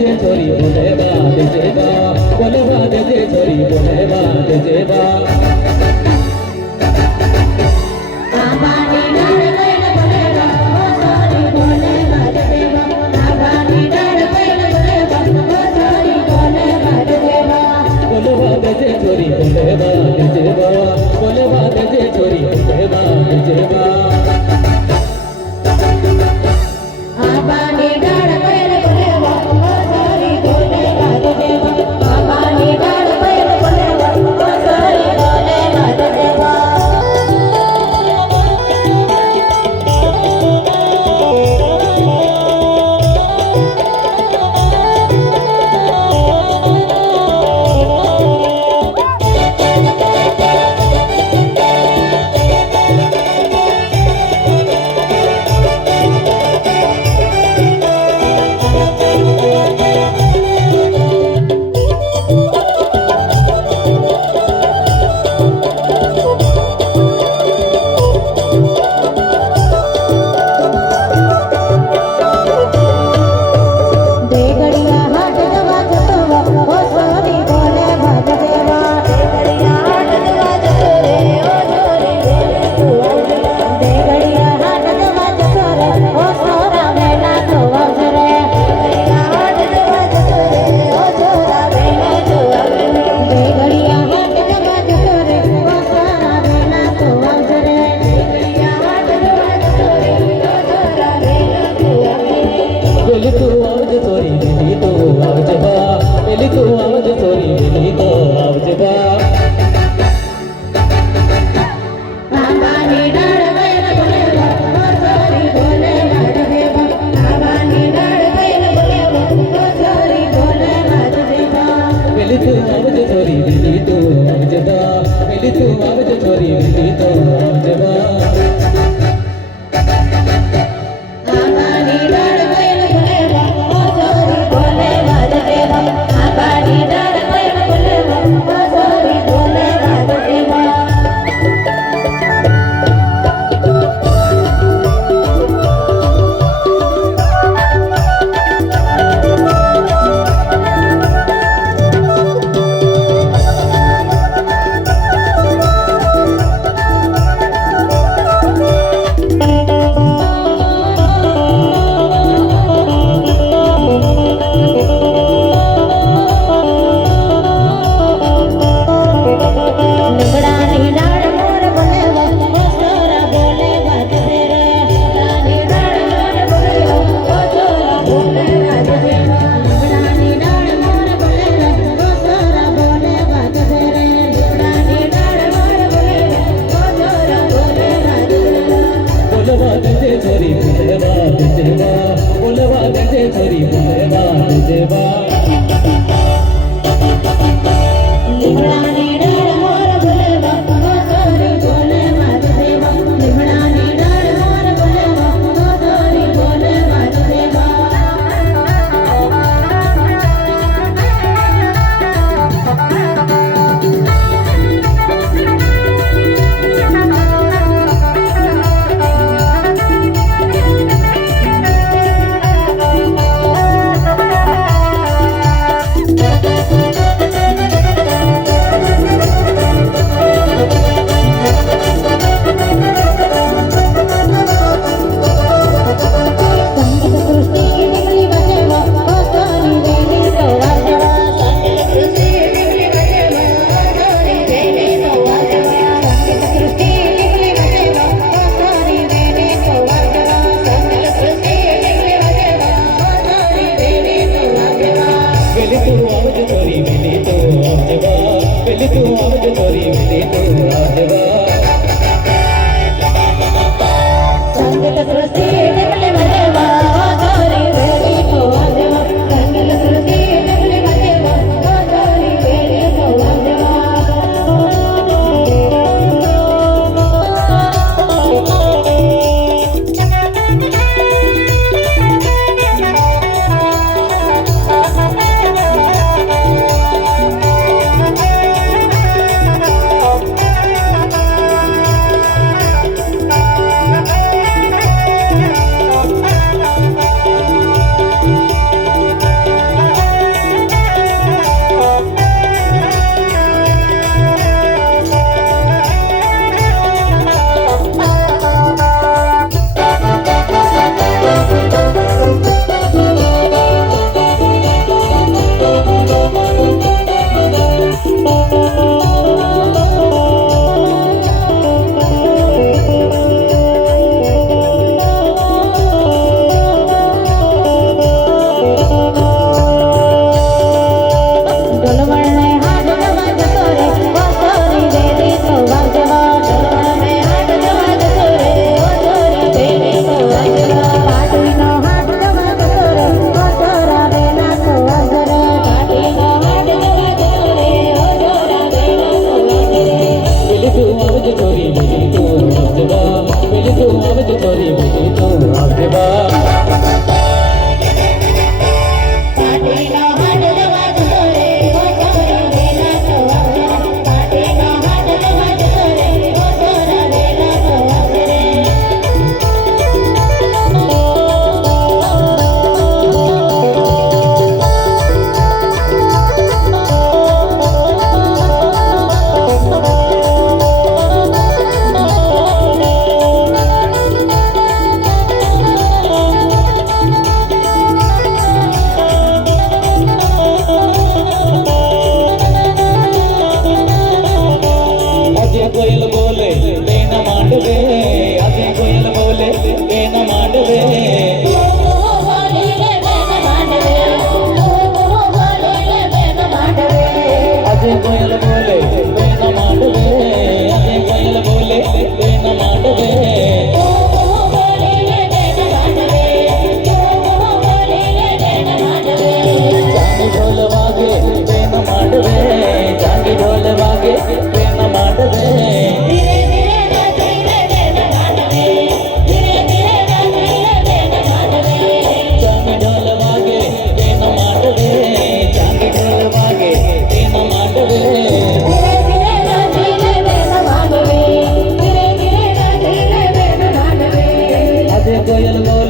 जे छोरी बोले बात जेबा बोले बात जे छोरी बोले बात जेबा छोरी बोले बात जेबा बोले बात जे छोरी बोले बात जेबा बाबा ने डाल पैर बोले बाबा सारी बोले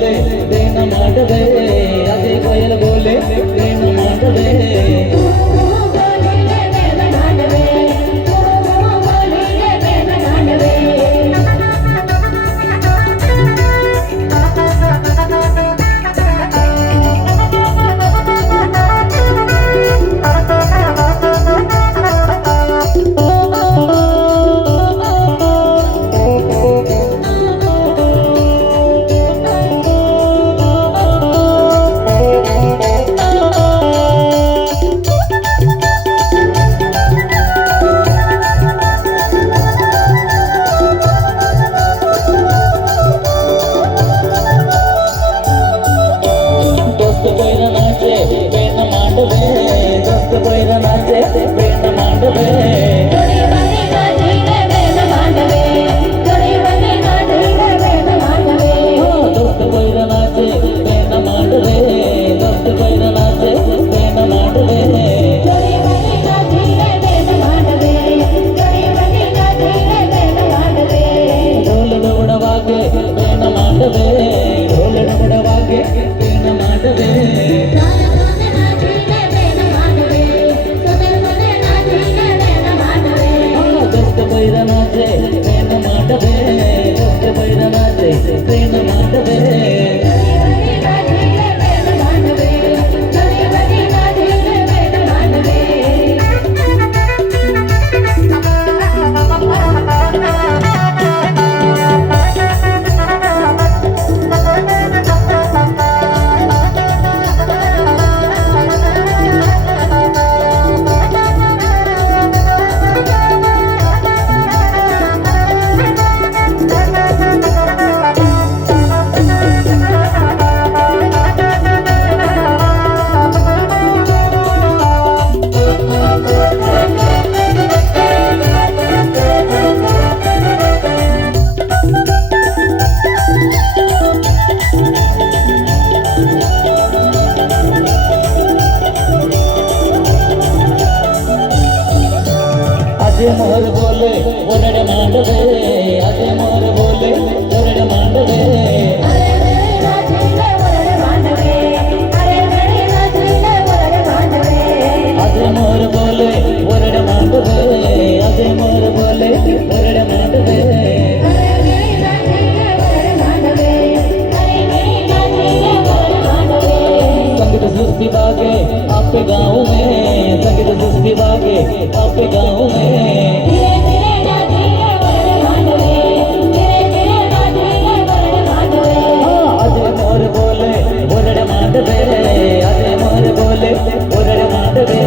बोले प्रेम माडवे अजय कोयल बोले प्रेम माडवे अजय मोर बोले ओरड़ मांडवे अजय मोर बोले ओरड़ मांडवे अजय मोर बोले ओरड़ मांडवे अजय मोर बोले ओरड़ मांडवे संगीत सृष्टि बागे आपके गाँव में संगीत सृष्टि बागे आपके गाँव में अजय मोर बोले ओरड़ मांडवे अजय मोर बोले ओरड़ मांडवे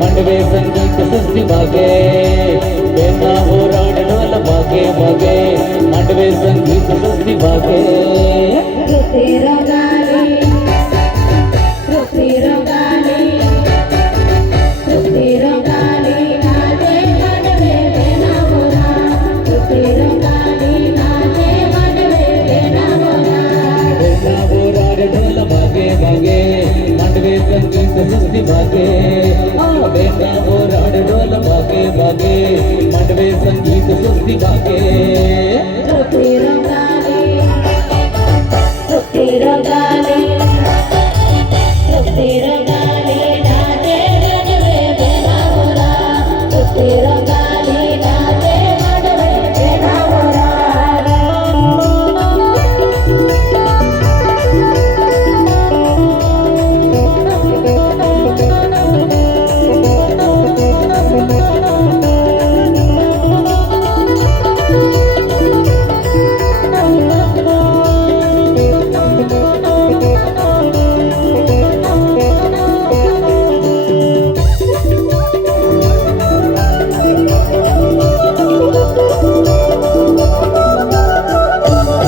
मंडवे संगीत सृष्टि भागे बेना हो राड ढोल भागे भागे मंडवे संगीत सृष्टि भागे तेरा गाली तेरा गाली तेरा गाली सुस्ती भागे बेटा बोराड़ ढोल भागे भागे मंडवे संगीत सुस्ती भागे सुखी रंगाली सुखी रंगाली सुखी रंगाली नाचे मंडवे बेना बोरा सुखी रंगाली नाचे मंडवे बेना बोरा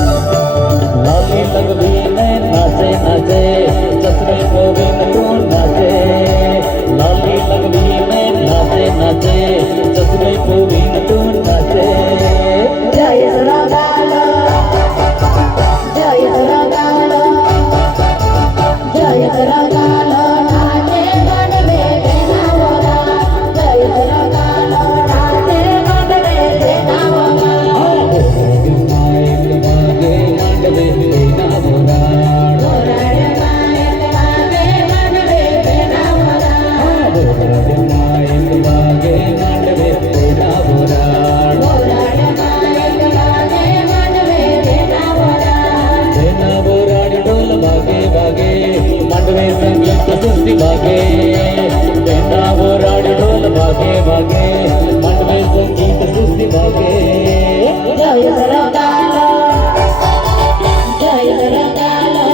लाली लगवी ने नाचे नाचे चश्मे गोविंद तू नाचे लाली लगवी ने नाचे नाचे चश्मे गोविंद तू नाचे जय रंगालो जय रंगालो जय रंगालो नाचे मंडवे बेना बोरा जय रंगालो नाचे मंडवे बेना बोरा भागे बेटा बोराड़ ढोल भागे भागे मंडवे संगीत सुस्ती भागे जय रंगालो जय रंगालो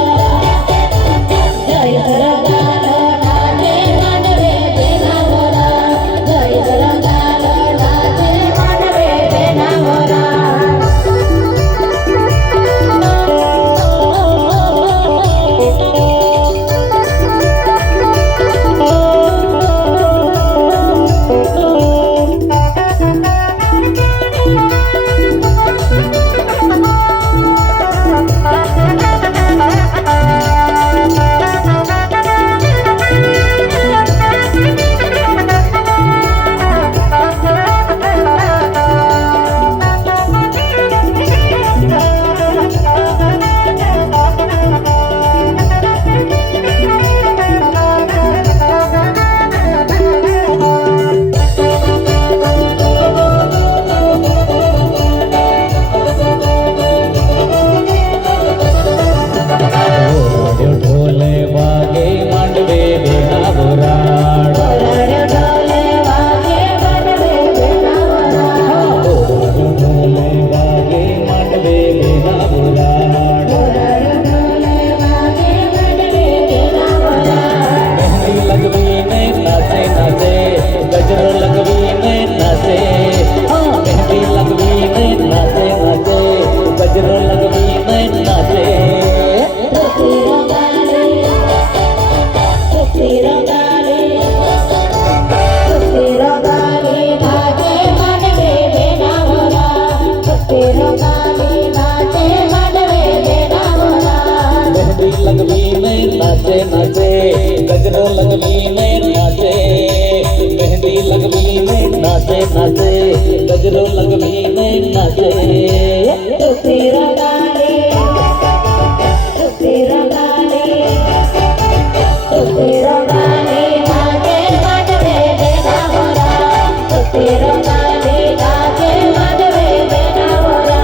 जय रंगालो नाचे मंडवे बेना बोरा जय रंगालो नाचे मंडवे बेना बोरा ढोले भागे मंडवे बेना बोराड़ बोराड़े ढोले वागे मंडवे बेना बोरा ढोले भागे मंडवे बेना बोराड़ बोराड़े ढोले वागे मंडवे बेना बोरा मेहंदी लगवी ने नाचे नाचे गजरो लगवी ने नाचे मेहंदी लगवी ने नाचे नाचे गजरो लगवी ने नाचे सुखी रंगाली सुखी रंगाली सुखी रंगाली नाचे मंडवे बेना बोरा सुखी रंगाली नाचे मंडवे बेना बोरा मेहंदी लगवी ने नाचे नाचे गजरो लगवी ने नाचे मेहंदी लगवी ने नाचे नाचे गजरो लगवी ने नाचे सुखी रंगाली सुखी रंगाली सुखी रंगाली नाचे मंडवे बेना बोरा सुखी रंगाली नाचे मंडवे बेना बोरा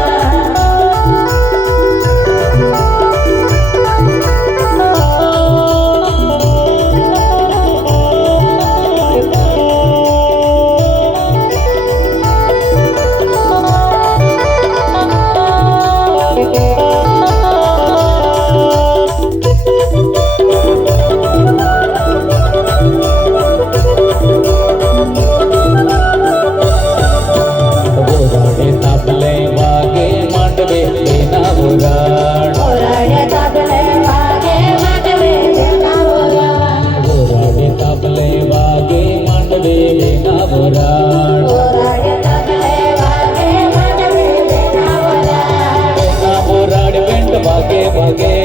भागे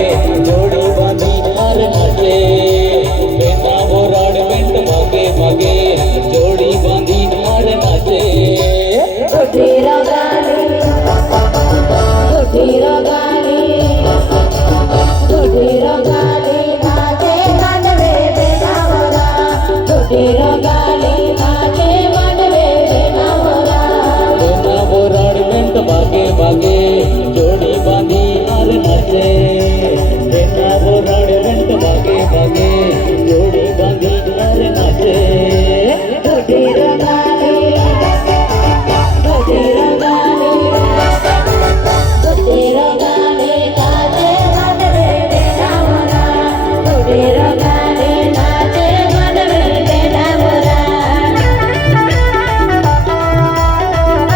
जोड़ी बांधी मार नाचे बेना बोराड़ મોટી